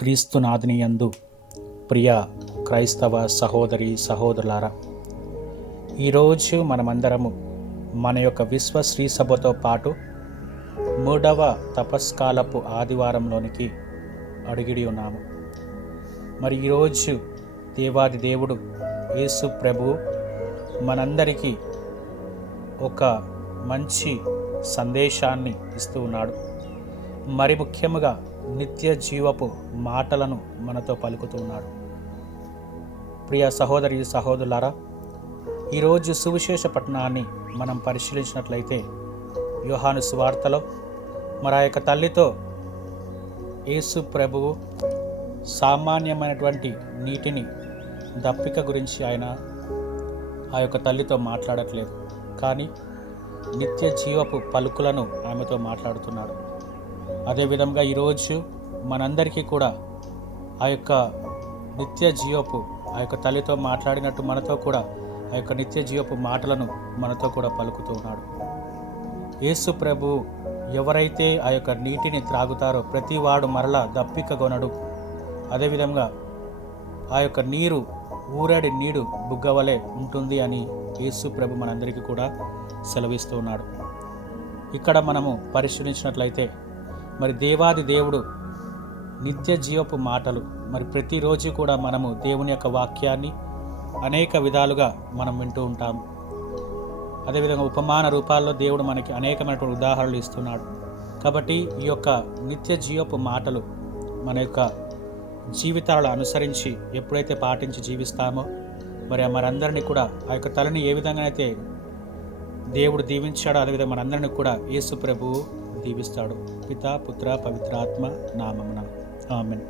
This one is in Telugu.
క్రీస్తునాథుని యందు ప్రియ క్రైస్తవ సహోదరి సహోదరులారా, ఈరోజు మనమందరము మన యొక్క విశ్వ శ్రీ సభతో పాటు 3వ తపస్కాలపు ఆదివారంలోనికి అడుగిడి ఉన్నాము. మరి ఈరోజు దేవాది దేవుడు యేసు ప్రభువు మనందరికీ ఒక మంచి సందేశాన్ని ఇస్తూ ఉన్నాడు. మరి ముఖ్యముగా నిత్య జీవపు మాటలను మనతో పలుకుతూ ఉన్నాడు. ప్రియ సహోదరి సహోదరులారా, ఈరోజు సువిశేష పట్టణాన్ని మనం పరిశీలించినట్లయితే యోహాను సువార్తలో మరి ఆ యొక్క తల్లితో యేసు ప్రభువు సామాన్యమైనటువంటి నీటిని దప్పిక గురించి ఆయన ఆ యొక్క తల్లితో మాట్లాడట్లేదు, కానీ నిత్య జీవపు పలుకులను ఆమెతో మాట్లాడుతున్నాడు. అదేవిధంగా ఈరోజు మనందరికీ కూడా ఆ యొక్క నిత్య జీవపు ఆ యొక్క తల్లితో మాట్లాడినట్టు మనతో కూడా ఆ యొక్క నిత్య జీవపు మాటలను మనతో కూడా పలుకుతూ ఉన్నాడు. యేసు ప్రభు ఎవరైతే ఆ యొక్క నీటిని త్రాగుతారో ప్రతి వాడు మరలా దప్పిక కొనడు. అదేవిధంగా ఆ యొక్క నీరు ఊరడి నీడు బుగ్గవలే ఉంటుంది అని యేసు ప్రభు మనందరికీ కూడా సెలవిస్తూ ఉన్నాడు. ఇక్కడ మనము పరిశీలించినట్లయితే మరి దేవాది దేవుడు నిత్య జీవపు మాటలు, మరి ప్రతిరోజు కూడా మనము దేవుని యొక్క వాక్యాన్ని అనేక విధాలుగా మనం వింటూ ఉంటాము. అదేవిధంగా ఉపమాన రూపాల్లో దేవుడు మనకి అనేకమైనటువంటి ఉదాహరణలు ఇస్తున్నాడు. కాబట్టి ఈ యొక్క నిత్య జీవపు మాటలు మన యొక్క జీవితాలను అనుసరించి ఎప్పుడైతే పాటించి జీవిస్తామో మరి మనందరినీ కూడా ఆ యొక్క తలని ఏ విధంగా అయితే దేవుడు దీవించాడో అదేవిధంగా మనందరినీ కూడా యేసు ప్రభువు దీవిస్తాడు. పితా పుత్ర పవిత్రాత్మ నామమున ఆమేన్.